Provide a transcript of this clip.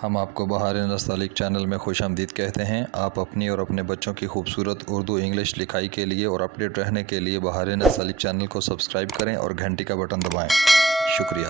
हम आपको बहार नस्तालिक चैनल में खुशामदीद कहते हैं। आप अपनी और अपने बच्चों की खूबसूरत उर्दू इंग्लिश लिखाई के लिए और अपडेट रहने के लिए बहार नस्तालिक चैनल को सब्सक्राइब करें और घंटी का बटन दबाएं। शुक्रिया।